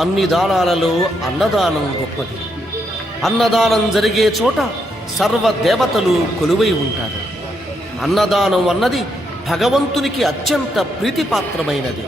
అన్ని దానాలలో అన్నదానం గొప్పది. అన్నదానం జరిగే చోట సర్వ దేవతలు కొలువై ఉంటారు. అన్నదానం అన్నది భగవంతునికి అత్యంత ప్రీతిపాత్రమైనది.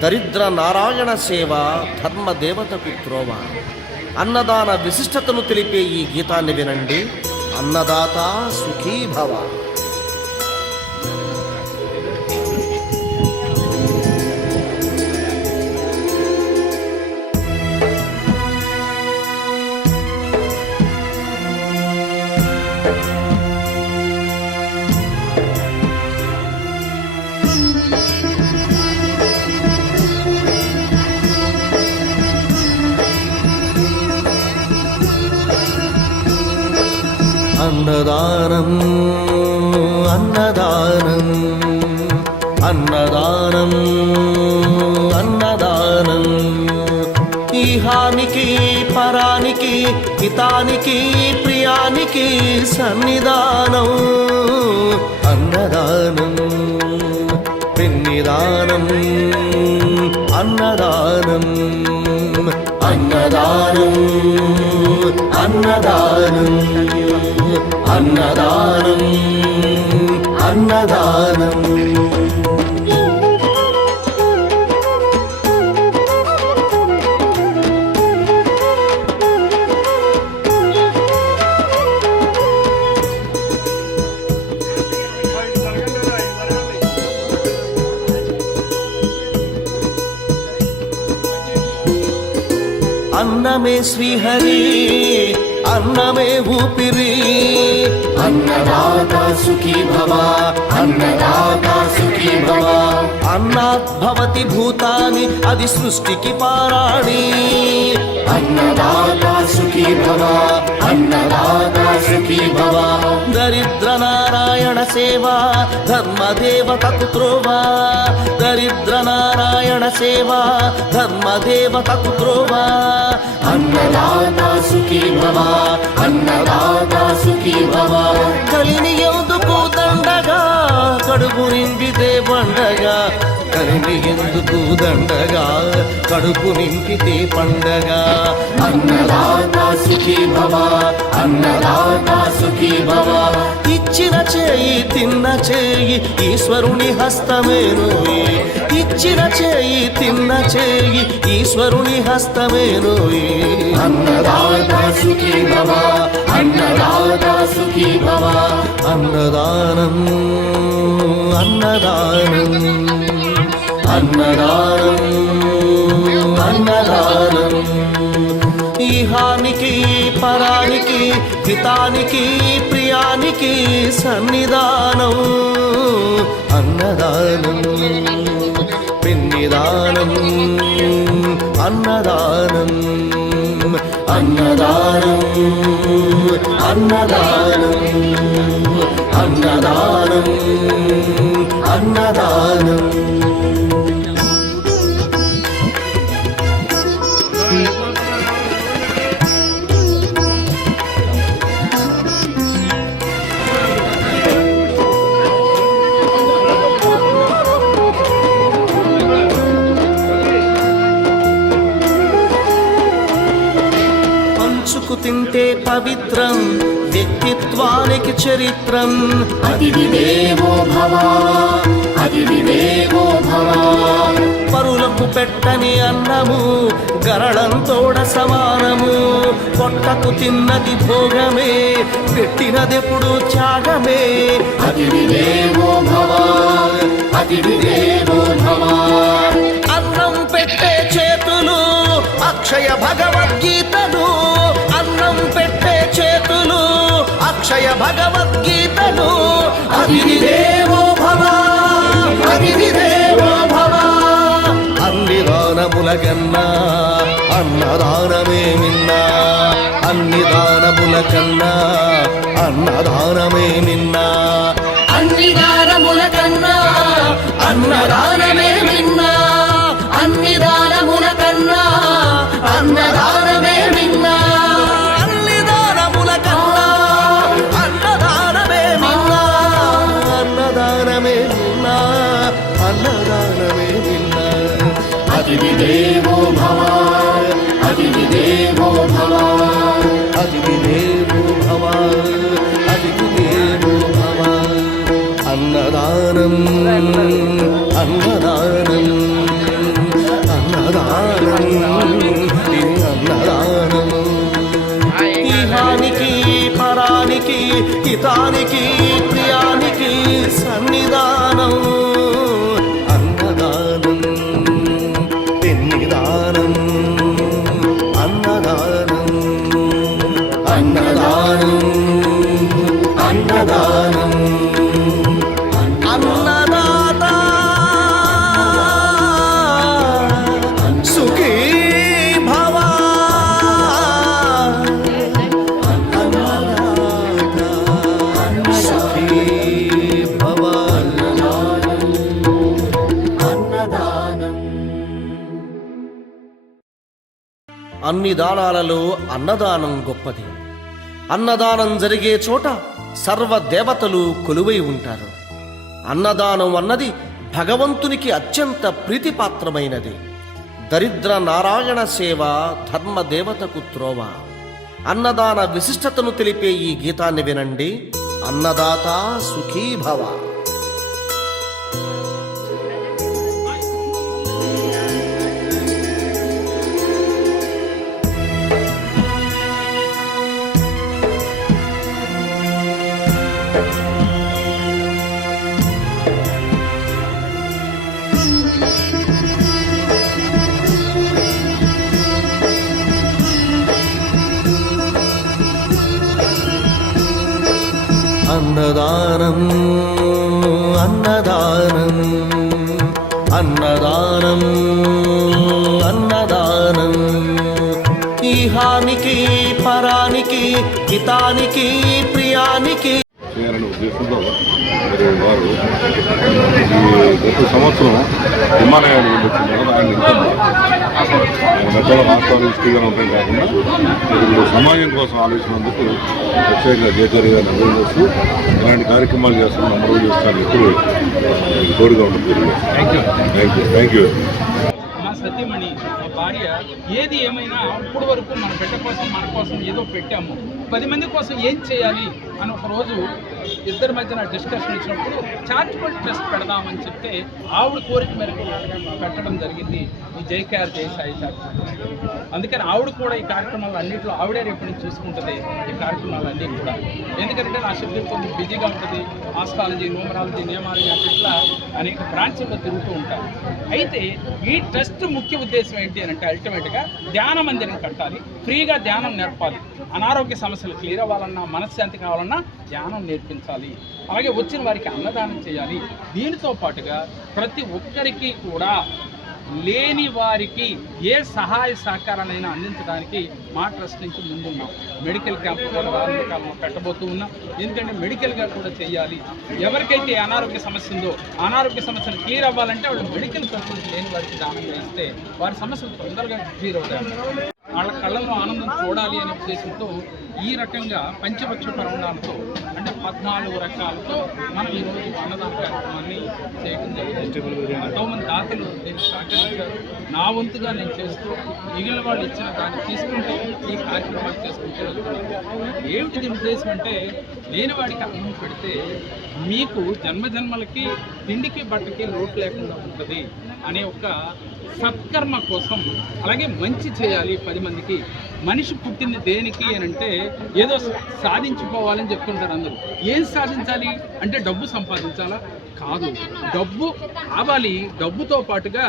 దరిద్ర నారాయణ సేవ ధర్మదేవతకు త్రోవ. అన్నదాన విశిష్టతను తెలిపే ఈ గీతాన్ని వినండి. అన్నదాత సుఖీ భవ. అన్నదానం అన్నదానం అన్నదానం అన్నదానం ఈహానికి పరానికి హితానికి ప్రియానికి సన్నిధానం. అన్నదానం పిన్నిదానం అన్నదానం అన్నదానం అన్నదానం అన్నదానం అన్నదానం. అన్నమే శ్రీహరి అన్నమే ఊపిరి. అన్నదాత సుఖీ భవ అన్నదాత సుఖీ భవ. అన్నాత్ భవతి భూతాని అది సృష్టికి పారాణి. అన్నదాత సుఖీ భవ అన్నదాత సుఖీ భవ. దరిద్ర నారాయణ సేవ ధర్మదేవతకు త్రోవ. దరిద్ర నారాయణ సేవ ధర్మదేవతకు త్రోవ. అన్నదాత సుఖీ భవ అన్నదాత సుఖీ భవ. కలిని ఎందుకు దండగా కడుపు నింపితే పండగా. కలిని ఎందుకు దండగా కడుపు నింపితే పండగా. అన్నదాత సుఖీ భవ అన్నదాత సుఖీ భవ. ఇచ్చిన చేయి తిన్న చేయి ఈశ్వరుని హస్తమేనోయి. ఇచ్చిన చేయి తిన్న చేయి ఈశ్వరుని హస్తమేనోయి. అన్నదాత సుఖీ భవ అన్నదాత సుఖీ భవ. అన్నదానం అన్నదానం అన్నదానం అన్నదానం ఈహానికి పరానికి హితానికి ప్రియానికి సన్నిధానం. అన్నదానం పిన్నిదానం అన్నదానం అన్నదానం అన్నదానం అన్నదానం అన్నదానం. పంచుకు తింటే పవిత్రం వ్యక్తిత్వానికి చరిత్రం. అతిథి దేవో భవ అతిథి దేవో భవ. పరులకు పెట్టని అన్నము గరళంతోడ సమానము. పొట్టకు తిన్నది భోగమే పెట్టినదెప్పుడు త్యాగమే. అతిథి దేవో భవ అతిథి దేవో భవ. అన్నం పెట్టే చేతులు అక్షయ భగవద్గీతలు. అన్నం పెట్టే చేతులు అక్షయ భగవద్గీతలు. అతిథి దేవో భవ అతిథి దేవో భవ. అన్ని దానముల కన్నా అన్నదానమే మిన్నా. అన్ని దానముల కన్నా అన్నదానమే మిన్నా. అన్ని దానముల కన్నా అన్నదానమే మిన్నా. అన్ని దానముల కన్నా అన్నదానమే మిన్నా. అన్ని దానముల కన్నా అన్నదానమే మిన్నా. అన్నదానమే మిన్నా. అన్నదానమే మిన్నా. అతిథి దేవో భవ హితానికి ప్రియానికి సన్నిధానం అన్నదానం పెన్నిదానం అన్నదానం అన్నదానం అన్నదానం అన్నదాత సుఖీ భవ సుఖీ భవ అన్ని దానాలలో అన్నదానం గొప్పది. అన్నదానం జరిగే చోట సర్వ దేవతలు కొలువై ఉంటారు. అన్నదానం అన్నది భగవంతునికి అత్యంత ప్రీతిపాత్రమైనది. దరిద్ర నారాయణ సేవ ధర్మ దేవతకు త్రోవ. అన్నదాన విశిష్టతను తెలిపే ఈ గీతాన్ని వినండి. అన్నదాత సుఖీ భవ. అన్నదానం అన్నదానం అన్నదానం అన్నదానం ఈహానికి పరానికి హితానికి ప్రియానికి చేయాలనే ఉద్దేశంతో మరి వారు ఈ గత సంవత్సరం హిమాలయాలు వెళ్ళొచ్చింది కదా, ఆయన మెట్ల రాష్ట్రాలు హిస్టరీగా ఉంటాయి కాకుండా ఇప్పుడు సమాజం కోసం ఆలోచించినందుకు ప్రత్యేకంగా జేజారి గారిని అభినందిస్తూ ఇలాంటి కార్యక్రమాలు చేస్తాను అమలు చేస్తాను ఎప్పుడు తోడుగా ఉంటుంది. Thank you. మా సతీమణి మా భార్య ఏది ఏమైనా అప్పటి వరకు మన బిడ్డ కోసం మన కోసం ఏదో పెట్టాము, 10 మంది కోసం ఏం చేయాలి అని ఒకరోజు ఇద్దరి మధ్యన డిస్కషన్ ఇచ్చినప్పుడు చారిటబుల్ ట్రస్ట్ పెడదామని చెప్తే ఆవిడ కోరిక మేరకు పెట్టడం జరిగింది ఈ జైకేఆర్ జై సాయి చారిటబుల్ ట్రస్ట్. అందుకని ఆవిడ కూడా ఈ కార్యక్రమాలు అన్నింటిలో ఆవిడే రేపు నుంచి చూసుకుంటుంది ఈ కార్యక్రమాలన్నీ కూడా. ఎందుకంటే నా షెడ్యూల్ కొంచెం బిజీగా ఉంటుంది. ఆస్ట్రాలజీ, న్యూమరాలజీ, నియమాలజీ అట్లా అనేక బ్రాంచ్ల్లో తిరుగుతూ ఉంటారు. అయితే ఈ ట్రస్ట్ ముఖ్య ఉద్దేశం ఏంటి అని అంటే అల్టిమేట్గా ధ్యాన మందిరం కట్టాలి, ఫ్రీగా ధ్యానం నేర్పాలి. అనారోగ్య సమస్యలు క్లియర్ అవ్వాలన్నా, మనశ్శాంతి కావాలన్నా ధ్యానం నేర్పించాలి. అలాగే వచ్చిన వారికి అన్నదానం చేయాలి. దీనితో పాటుగా ప్రతి ఒక్కరికి కూడా లేని వారికి ఏ సహాయ సహకారాలైనా అందించడానికి మా ట్రస్ట్ నుంచి ముందున్నాం. మెడికల్ క్యాంపు కూడా రానున్న కాలంలో పెట్టబోతూ ఉన్నాం. ఎందుకంటే మెడికల్గా కూడా చేయాలి. ఎవరికైతే అనారోగ్య సమస్య ఉందో అనారోగ్య సమస్యలు క్లియర్ అవ్వాలంటే వాళ్ళు మెడికల్ ఫెసిలిటీ లేని వారికి దానం చేస్తే వారి సమస్యలు తొందరగా క్లియర్ అవుతాయి. వాళ్ళ కళ్ళలో ఆనందం చూడాలి అనే ఉద్దేశంతో ఈ రకంగా పంచపక్ష పరమణాలతో అంటే 14 రకాలతో మనం ఈరోజు అన్నదాన కార్యక్రమాన్ని చేయడం జరిగింది. ఎంతోమంది దాతలు దీన్ని సహకరించారు. నా వంతుగా నేను చేస్తూ మిగిలిన వాళ్ళు ఇచ్చిన దాన్ని తీసుకుంటూ ఈ కార్యక్రమాలు చేసుకుంటూ వెళ్తున్నాను. ఏమిటి దీని ఉద్దేశం అంటే లేని వాడికి అన్నం పెడితే మీకు జన్మజన్మలకి తిండికి బట్టకి లోటు లేకుండా ఉంటుంది అనే ఒక సత్కర్మ కోసం. అలాగే మంచి చేయాలి 10 మందికి. మనిషి పుట్టింది దేనికి అని అంటే ఏదో సాధించుకోవాలని చెప్తుంటారు అందరూ. ఏం సాధించాలి అంటే డబ్బు సంపాదించాలా? కాదు, డబ్బు కావాలి. డబ్బుతో పాటుగా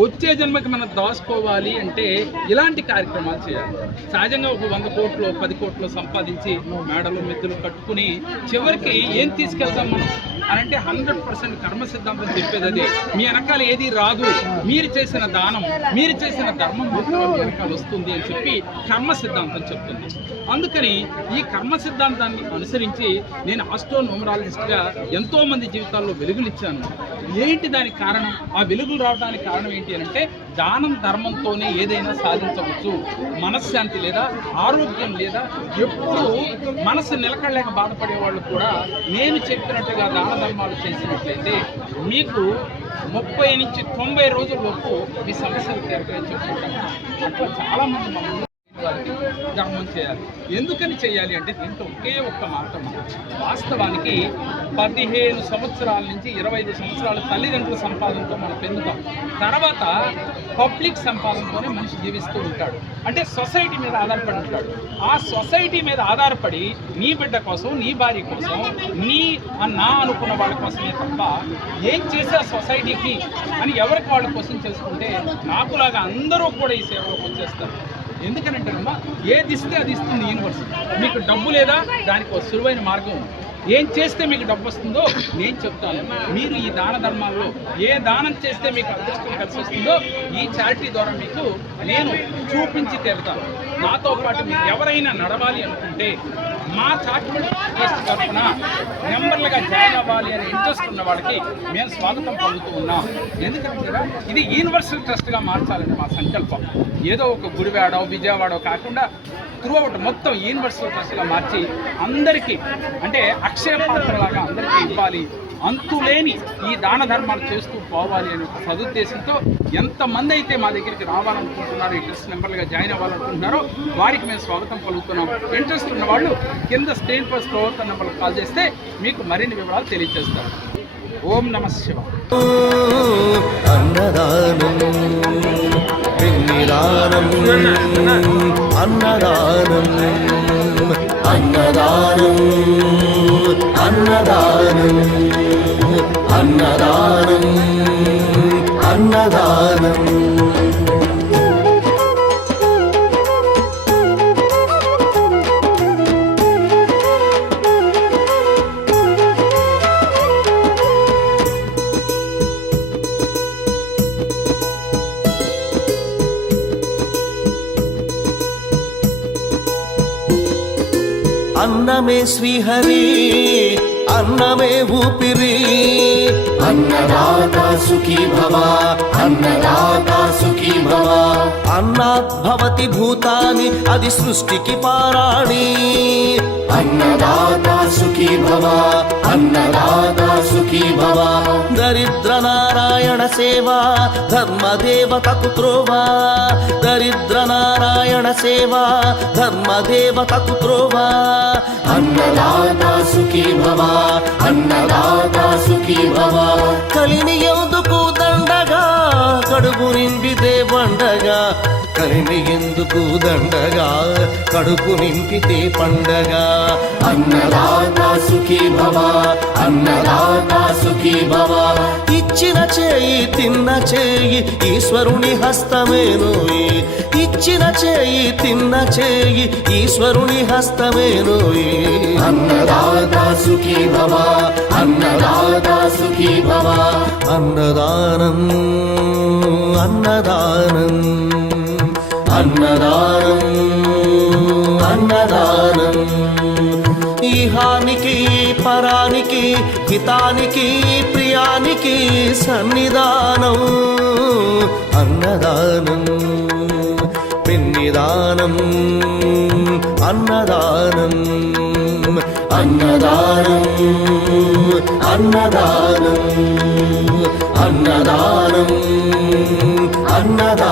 వచ్చే జన్మకి మనం దాచుకోవాలి అంటే ఇలాంటి కార్యక్రమాలు చేయాలి. సహజంగా ఒక 100 కోట్లు 10 కోట్లు సంపాదించి మేడలు మెద్దులు కట్టుకుని చివరికి ఏం తీసుకెళ్తాం మనం అని అంటే 100% కర్మ సిద్ధాంతం చెప్పేది అదే. మీ వెనకాల ఏది రాదు, మీరు చేసిన దానం, మీరు చేసిన ధర్మం వెనకాల వస్తుంది అని చెప్పి కర్మ సిద్ధాంతం చెప్తుంది. అందుకని ఈ కర్మ సిద్ధాంతాన్ని అనుసరించి నేను ఆస్ట్రోన్యూమరాలజిస్ట్గా ఎంతోమంది జీవితాల్లో వెలుగునిచ్చాను. ఏంటి దానికి కారణం? ఆ వెలుగులు రావడానికి కారణం ఏంటి అంటే దానం ధర్మంతోనే ఏదైనా సాధించవచ్చు. మనశ్శాంతి లేదా ఆరోగ్యం లేదా ఎప్పుడు మనసు నిలకడలేక బాధపడే వాళ్ళు కూడా నేను చెప్పినట్టుగా దాన ధర్మాలు చేసినట్లయితే మీకు 30 నుంచి 90 రోజుల్లోపు మీ సమస్యలు తీరకని చెప్పుకుంటాను. అట్లా చాలామంది మమ్మల్ని వాళ్ళకి ధర్మం చేయాలి. ఎందుకని చేయాలి అంటే దీంట్లో ఒకే ఒక్క మాట. వాస్తవానికి 15 సంవత్సరాల నుంచి 25 సంవత్సరాల తల్లిదండ్రుల సంపాదనతో మనం పెరుగుతాం. తర్వాత పబ్లిక్ సంపాదనతోనే మనిషి జీవిస్తూ ఉంటాడు. అంటే సొసైటీ మీద ఆధారపడి ఉంటాడు. ఆ సొసైటీ మీద ఆధారపడి నీ బిడ్డ కోసం, నీ భార్య కోసం, నా అనుకున్న వాళ్ళ కోసమే తప్ప ఏం చేసే సొసైటీకి అని ఎవరికి వాళ్ళ కోసం చేసుకుంటే నాకులాగా అందరూ కూడా ఈ సేవలోకి వచ్చేస్తారు. ఎందుకనంటేనమ్మా, ఏది ఇస్తే అది ఇస్తుంది యూనివర్సిటీ. మీకు డబ్బు లేదా, దానికి ఒక సులువైన మార్గం ఉంది. ఏం చేస్తే మీకు డబ్బు వస్తుందో నేను చెప్తాను. మీరు ఈ దాన ధర్మాల్లో ఏ దానం చేస్తే మీకు అదృష్టం కలిసి వస్తుందో ఈ చారిటీ ద్వారా మీకు నేను చూపించి తీరుతాను. నాతో పాటు మీరు ఎవరైనా నడవాలి అనుకుంటే మా చారిటబుల్ ట్రస్ట్ తరఫున మెంబర్లుగా జాయిన్ అవ్వాలి అనే ఇంట్రెస్ట్ ఉన్న వాళ్ళకి మేము స్వాగతం పలుకుతూ ఉన్నాం. ఎందుకంటే ఇది యూనివర్సల్ ట్రస్ట్గా మార్చాలని మా సంకల్పం. ఏదో ఒక గుడివాడో విజయవాడో కాకుండా త్రూఅవుట్ మొత్తం యూనివర్సల్ ట్రస్ట్గా మార్చి అందరికీ, అంటే అక్షయ పాత్రలాగా అందరికీ ఇవ్వాలి, అంతులేని ఈ దాన ధర్మాలు చేస్తూ పోవాలి అనే ఒక సదుద్దేశంతో ఎంతమంది అయితే మా దగ్గరికి రావాలనుకుంటున్నారో, ఈ ట్రస్ట్ మెంబర్లుగా జాయిన్ అవ్వాలనుకుంటున్నారో వారికి మేము స్వాగతం పలుకుతున్నాం. ఇంట్రెస్ట్ ఉన్న వాళ్ళు కింద స్టేట్ ఫస్ట్ ప్రవర్తన నెంబర్కి కాల్ చేస్తే మీకు మరిన్ని వివరాలు తెలియజేస్తారు. ఓం నమ శివ. అన్నదానం పిన్నిదానం అన్నదానం అన్నదానం అన్నదానం అన్నదానం అన్నదానం. అన్నమే శ్రీహరి, అన్నమే ఊపిరి. అన్నదాత సుఖీ భవ, అన్నదాత సుఖీ భవ. అన్నాత్ భవతి భూతాని, అది సృష్టికి పారాణి. అన్నదాత సుఖీ భవ, అన్నదాత సుఖీ భవ. దరిద్ర నారాయణ సేవా ధర్మదేవతకు త్రోవా. దరిద్ర నారాయణ సేవా ధర్మదేవతకు త్రోవా. అన్నదాత సుఖీ భవ, అన్నదాత సుఖీ భవ. కలిమి ఎందుకు దండగా, కడుపు నింపితే పండగా. కలిమి ఎందుకు దండగా, కడుపు నింపితే పండగ. అన్నదాత సుఖీ భవ, అన్నదాత సుఖీ భవ. ఇచ్చిన చేయి తిన్న చేయి ఈశ్వరుని హస్తమేనోయి. ఇచ్చిన చేయి తిన్న చేయి ఈశ్వరుని హస్తమేనోయి. అన్నదాత సుఖీ భవ, అన్నదాత సుఖీ భవ. అన్నదానం అన్నదానం అన్నదానం అన్నదానం. ఇహానికి పరానికి హితానికి ప్రియానికి సన్నిధానం. అన్నదానం పిన్నిదానం అన్నదానం అన్నదానం అన్నదానం అన్నదానం అన్నదానం.